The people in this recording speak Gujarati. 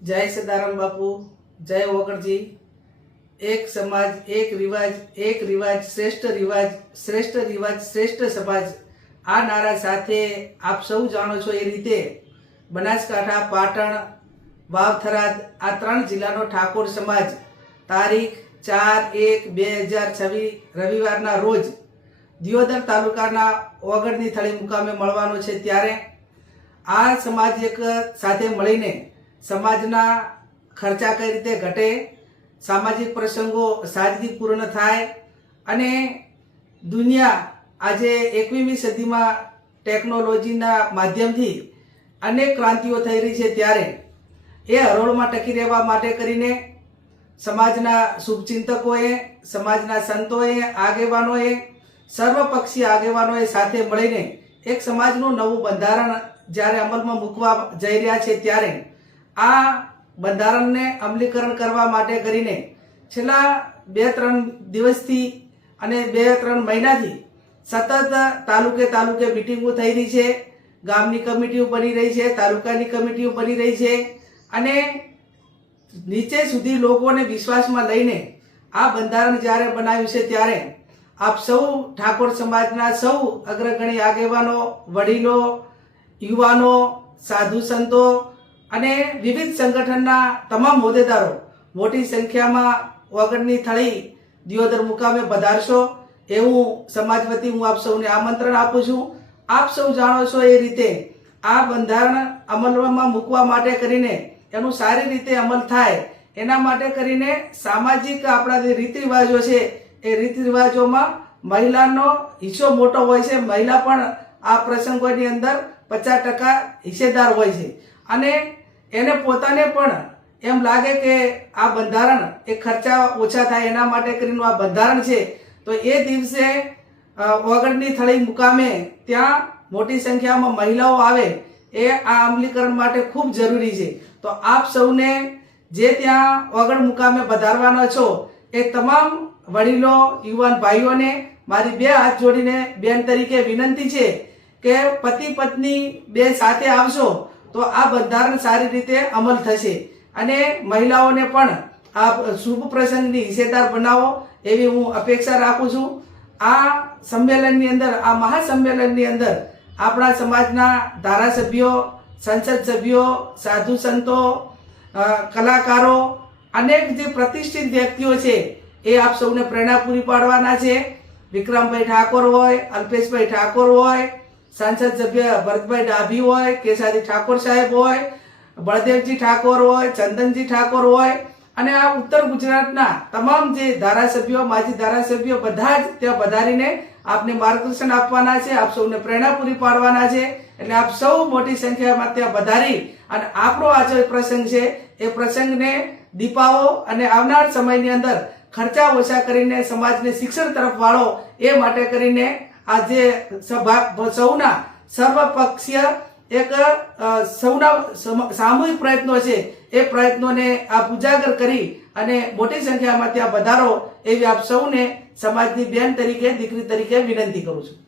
जय सदाराम बापू, जय वगड़ जी। एक समाज एक रिवाज श्रेष्ठ रिवाज श्रेष्ठ रिवाज श्रेष्ठ समाज आ नारा साथे आप सौ जाणो छो ए रीते बनासकांठा पाटण वावथराद आ 3 जिल्लानो ठाकोर समाज तारीख 4/1/2026 रविवारना रोज दियोदर तालुकाना ओगड़नी थળી मुकामे મળવાનો છે। ત્યારે આ સમાજ એક સાથે મળીને સમાજના ખર્ચા કઈ રીતે ઘટે, સામાજિક પ્રસંગો સાદગીપૂર્ણ થાય અને દુનિયા આજે 21મી સદીમાં ટેકનોલોજીના માધ્યમથી અનેક ક્રાંતિઓ થઈ રહી છે। ત્યારે એ હરોળમાં ટકી રહેવા માટે કરીને સમાજના શુભચિંતકોએ, સમાજના સંતોએ, આગેવાનોએ, સર્વપક્ષી આગેવાનોએ સાથે મળીને એક સમાજનું નવું બંધારણ જ્યારે અમલમાં મૂકવા જઈ રહ્યા છે ત્યારે આ બંધારણને અમલીકરણ કરવા માટે કરીને છેલ્લા 2-3 દિવસથી અને 2-3 મહિનાથી સતત તાલુકે મીટિંગો થઈ રહી છે। ગામની કમિટીઓ બની રહી છે, તાલુકાની કમિટીઓ બની રહી છે અને નીચે સુધી લોકોને વિશ્વાસમાં લઈને આ બંધારણ જ્યારે બનાવ્યું છે ત્યારે આપ સૌ ઠાકોર સમાજના સૌ અગ્રગણી આગેવાનો, વડીલો, યુવાનો, સાધુ સંતો અને વિવિધ સંગઠનના તમામ હોદ્દેદારો મોટી સંખ્યામાં ઓગણની થળી દિયોદર મુકામે પધારશો એવું સમાજ વતી હું આપ સૌને આમંત્રણ આપું છું। આપ સૌ જાણો છો એ રીતે આ બંધારણ અમલમાં મૂકવા માટે કરીને એનું સારી રીતે અમલ થાય એના માટે કરીને સામાજિક આપણા જે રીત રિવાજો છે એ રીત રિવાજોમાં મહિલાનો હિસ્સો મોટો હોય છે। મહિલા પણ આ પ્રસંગોની અંદર 50% હિસ્સેદાર હોય છે અને એને પોતાને પણ એમ લાગે કે આ બંધારણ એ ખર્ચા ઓછા થાય એના માટે કરીને આ બંધારણ છે તો એ દિવસે ઓગણની થળી મુકામે ત્યાં મોટી સંખ્યામાં મહિલાઓ આવે એ આ અમલીકરણ માટે ખૂબ જરૂરી છે। તો આપ સૌને જે ત્યાં ઓગણ મુકામે પધારવાના છો એ તમામ વડીલો, યુવાન ભાઈઓને મારી 2 હાથ જોડીને બેન તરીકે વિનંતી છે કે પતિ પત્ની બે સાથે આવશો તો આ બંધારણ સારી રીતે અમલ થશે અને મહિલાઓને પણ આ શુભ પ્રસંગની હિસ્સેદાર બનાવો એવી હું અપેક્ષા રાખું છું। આ સંમેલનની અંદર, આ મહાસંમેલનની અંદર આપણા સમાજના ધારાસભ્યો, સંસદ સભ્યો, સાધુ સંતો, કલાકારો, અનેક જે પ્રતિષ્ઠિત વ્યક્તિઓ છે એ આપ સૌને પ્રેરણા પૂરી પાડવાના છે। વિક્રમભાઈ ઠાકોર હોય, અલ્પેશભાઈ ઠાકોર હોય, सांसद सभ्य भरतभाई डाभी होय, केसारी ठाकोर साहेब होय, बलदेवजी ठाकोर होय, चंदनजी ठाकोर होय અને આ ઉત્તર ગુજરાતના તમામ જે ધારાસભ્યો, માજી ધારાસભ્યો બધા જ ત્યાં પધારીને આપને માર્ગદર્શન આપવાના છે, આપ સૌને પ્રેરણા પૂરી પાડવાના છે। એટલે આપ સૌ મોટી સંખ્યામાં ત્યાં પધારી અને આપણો આ જે પ્રસંગ છે એ પ્રસંગને દીપાવો અને આવનાર સમયની અંદર ખર્ચા ઓછા કરીને સમાજને શિક્ષણ તરફ વાળો એ માટે કરીને આજે સૌના સર્વપક્ષીય એક સૌના સામૂહિક પ્રયત્નો છે એ પ્રયત્નોને આપ ઉજાગર કરી અને મોટી સંખ્યામાં ત્યાં વધારો એવી આપ સૌને સમાજની બેન તરીકે, દીકરી તરીકે વિનંતી કરું છું।